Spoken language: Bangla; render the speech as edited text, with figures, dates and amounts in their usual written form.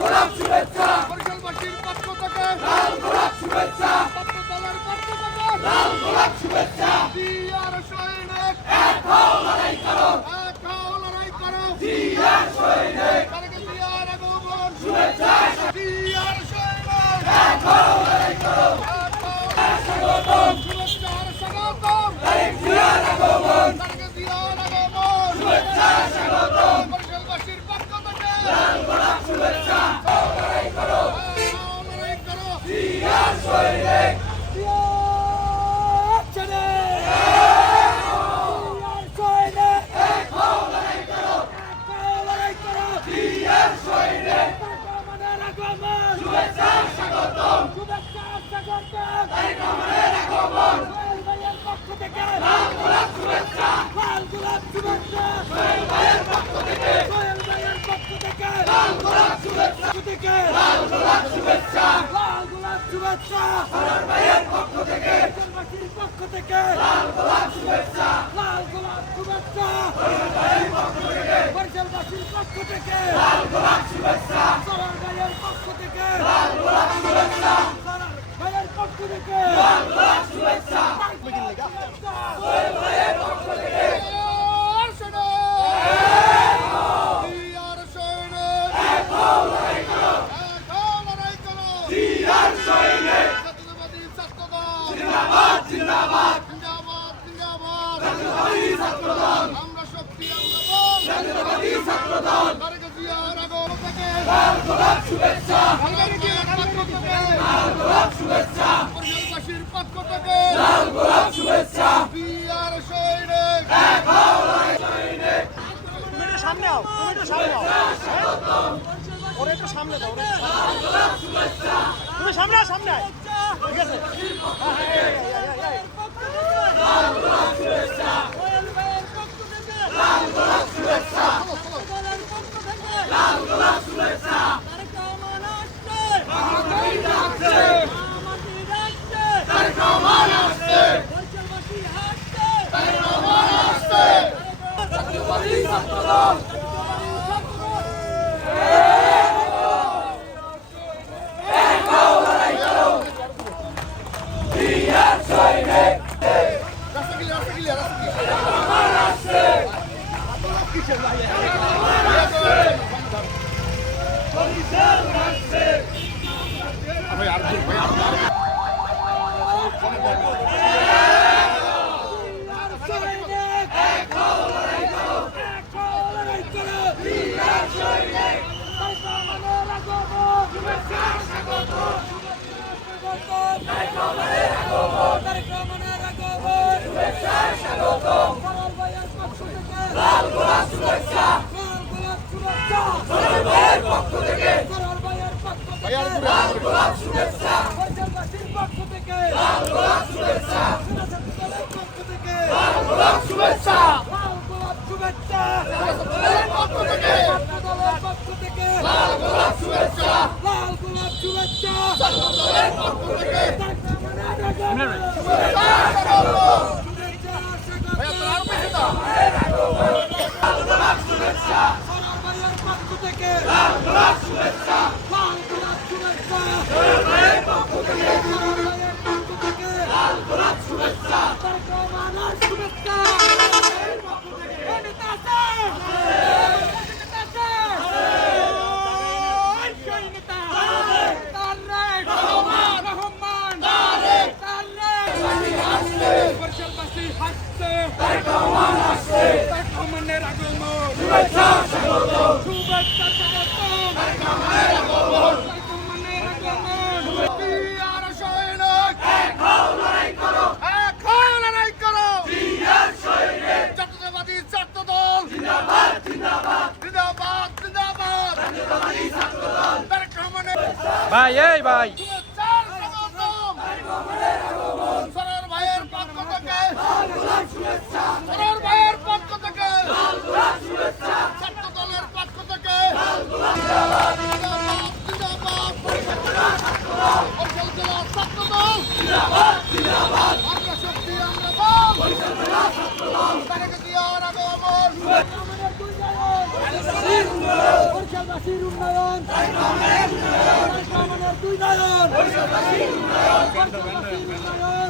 গোলাপ শুভেচ্ছা, বরিশালবাসীর পক্ষ থেকে লাল গোলাপ শুভেচ্ছা, ছাত্র দলের পক্ষ থেকে লাল গোলাপ শুভেচ্ছা। জিয়ার সৈনিক এক হও লড়াই করো, এক হও লড়াই করো জিয়ার সৈনিক, তারেক জিয়ার আগমন শুভেচ্ছা জিয়ার সৈনিক এক হও লড়াই করো, এক হও স্বাগতম শুভেচ্ছার স্বাগতম তারেক জিয়ার আগমন, তারেক জিয়ার আগমন শুভেচ্ছা স্বাগতম, বরিশালবাসীর পক্ষ থেকে লাল গোলাপ শুভেচ্ছা, লড়াই করো, এক হও লড়াই করো জিয়ার সৈনিক, এক হও লড়াই করো, জিয়ার সৈনিক, শুভেচ্ছা স্বাগতম, তারেক রহমানের আগমন, লাল গোলাপ শুভেচ্ছা, সোহেল ভাইয়ের পক্ষ থেকে, লাল গোলাপ শুভেচ্ছা, লাল গোলাপ শুভেচ্ছা, সোহেল ভাইয়ের পক্ষ থেকে, লাল গোলাপ শুভেচ্ছা, সোহেল ভাইয়ের পক্ষ থেকে, বরিশালবাসীর পক্ষ থেকে লাল গোলাপ শুভেচ্ছা, সবার ভাইয়ের পক্ষ থেকে লাল গোলাপ শুভেচ্ছা, সবার ভাইয়ের পক্ষ থেকে লাল গোলাপ শুভেচ্ছা, সোহেল ভাইয়ের পক্ষ থেকে, এক হও লড়াই করো, জিয়ার সৈনিক, জিন্দাবাদ জিন্দাবাদ, জাতীয়তাবাদী ছাত্রদল, আমরা শক্তি আমরা জাতীয়তাবাদী ছাত্রদল, তারেক জিয়ার আগমন থেকে লাল গোলাপ শুভেচ্ছা, তারেক জিয়ার পক্ষ থেকে লাল গোলাপ শুভেচ্ছা, বরিশালবাসীর পক্ষ থেকে লাল গোলাপ শুভেচ্ছা, জিয়ার সৈনিক এক হও লড়াই সৈনিক, সামনে আও, তুমি একটু সামনে আও, স্বাগতম, ওরা একটু সামনে দাও, লাল গোলাপ শুভেচ্ছা, তুমি সামনে আও, সামনে আয়। ঠিক আছে, লাল গোলাপ শুভেচ্ছা, লাল গোলাপ শুভেচ্ছা, লাল গোলাপ শুভেচ্ছা, বাংলাদেশ আসছে, তারেক রহমান আসছে, তারেক রহমান আসছে, জাতীয়তাবাদী ছাত্রদল, এক হও লড়াই করো, জিয়ার সৈনিক, রহমান আসছে, বরিশাল আসছে, এক হও লড়াই করো, জিয়ার সৈনিক, শুভেচ্ছা স্বাগতম, তারেক রহমানের আগমন, শুভেচ্ছা স্বাগতম, লাল গোলাপ শুভেচ্ছা, সোহেল ভাইয়ের পক্ষ থেকে, লাল গোলাপ শুভেচ্ছা, লাল গোলাপ শুভেচ্ছা, লাল গোলাপ শুভেচ্ছা, ছাত্রদলের পক্ষ থেকে, লাল গোলাপ শুভেচ্ছা, ছাত্রদলের পক্ষ থেকে, শুভেচ্ছা স্বাগতম, লাল গোলাপ শুভেচ্ছা, লাল গোলাপ শুভেচ্ছা, সোহেল ভাইয়ের পক্ষ থেকে, লাল গোলাপ শুভেচ্ছা, তারেক রহমান আসছে, শুভেচ্ছা স্বাগতম, তারেক রহমানের আগমন, এক হও লড়াই করো, জিয়ার সৈনিক, জাতীয়তাবাদী ছাত্রদল জিন্দাবাদ জিন্দাবাদ, জিন্দাবাদ জিন্দাবাদ জাতীয়তাবাদী ছাত্রদল, তারেক রহমানের ভাই, এই ভাই, শুভেচ্ছার স্বাগতম তারেক রহমানের আগমন, সরোর ভাইয়ের পক্ষ থেকে লাল গোলাপ শুভেচ্ছা, সরোর ভাইয়ের পক্ষ থেকে লাল গোলাপ শুভেচ্ছা, ছাত্র দলের পক্ষ থেকে লাল গোলাপ জিন্দাবাদ, জিন্দাবাদ জিন্দাবাদ বরিশাল জেলা ছাত্রদল, বরিশাল জেলার ছাত্র দল জিন্দাবাদ জিন্দাবাদ, আমরা শক্তি আমরা বল বরিশাল জেলা ছাত্রদল, তারেক জিয়ার আগমন শুভেচ্ছা বরিশাল বৈশ্যবাসীর উন্নয়ন তারেক রহমানের দুই নয়ন বৈশ্যবাসীর উন্নয়ন